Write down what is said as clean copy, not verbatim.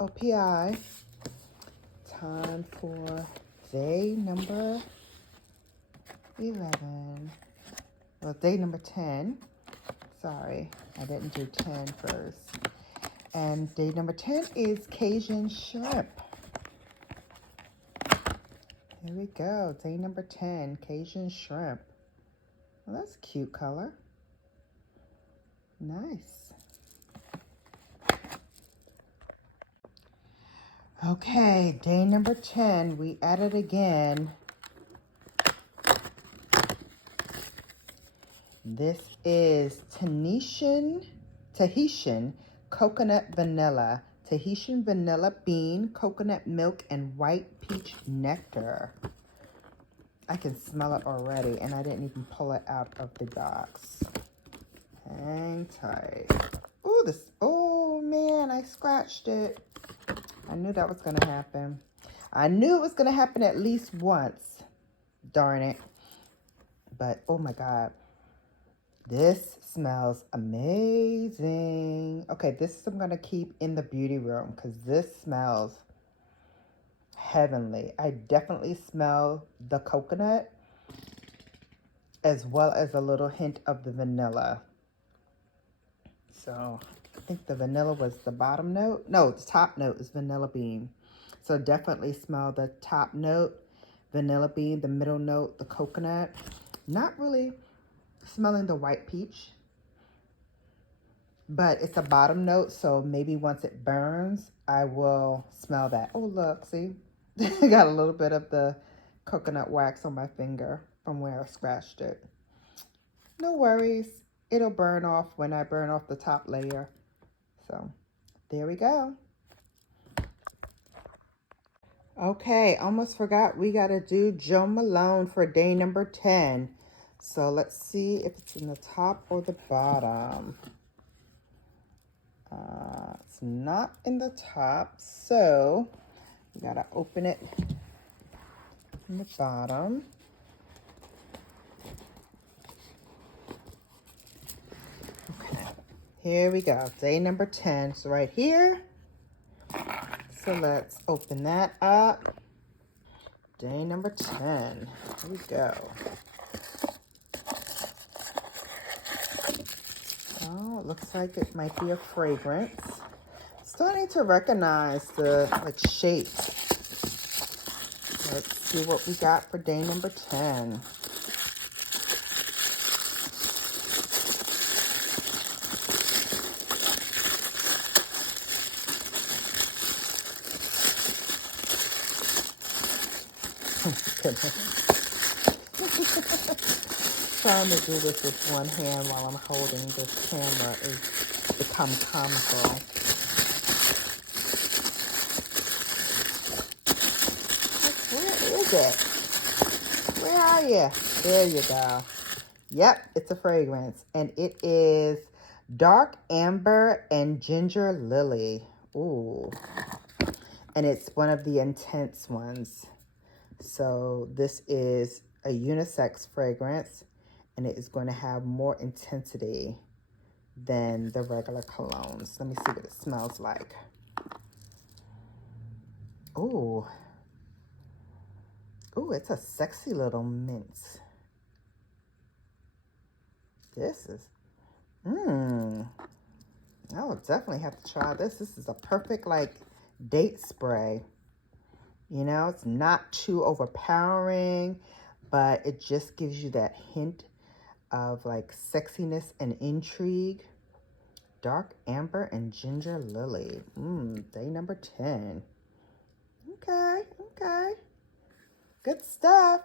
OPI. Time for day number 11. Well, day number 10. Sorry, I didn't do 10 first. And day number 10 is Cajun shrimp. Here we go. Day number 10, Cajun shrimp. Well, that's a cute color. Nice. Okay, day number 10, we added again. This is Tahitian coconut vanilla. Tahitian vanilla bean, coconut milk, and white peach nectar. I can smell it already, and I didn't even pull it out of the box. Hang tight. Ooh, oh man, I scratched it. I knew that was gonna happen. I knew it was gonna happen at least once. Darn it. But, oh my God. This smells amazing. Okay, this I'm gonna keep in the beauty room because this smells heavenly. I definitely smell the coconut as well as a little hint of the vanilla. So I think the vanilla was the bottom note. No, the top note is vanilla bean. So definitely smell the top note, vanilla bean, the middle note, the coconut. Not really smelling the white peach, but it's a bottom note. So maybe once it burns, I will smell that. Oh, look, see? I got a little bit of the coconut wax on my finger from where I scratched it. No worries. It'll burn off when I burn off the top layer. So there we go. Okay, almost forgot we got to do Jo Malone for day number 10. So let's see if it's in the top or the bottom. It's not in the top, so we got to open it in the bottom. Okay, here we go. Day number 10. So right here. So let's open that up. Day number 10. Here we go. Oh, it looks like it might be a fragrance. Starting to recognize the shape. Let's see what we got for day number 10. Trying to do this with one hand while I'm holding this camera is become comical. Where is it? Where are you? There you go. Yep, it's a fragrance, and it is Dark Amber and Ginger Lily. Ooh, and it's one of the intense ones. So this is a unisex fragrance, and it is going to have more intensity than the regular colognes. Let me see what it smells like. Ooh. Ooh, it's a sexy little mint. This is, I will definitely have to try this. This is a perfect, date spray. You know, it's not too overpowering, but it just gives you that hint of sexiness and intrigue. Dark Amber and Ginger Lily. Day number 10. Okay. Good stuff.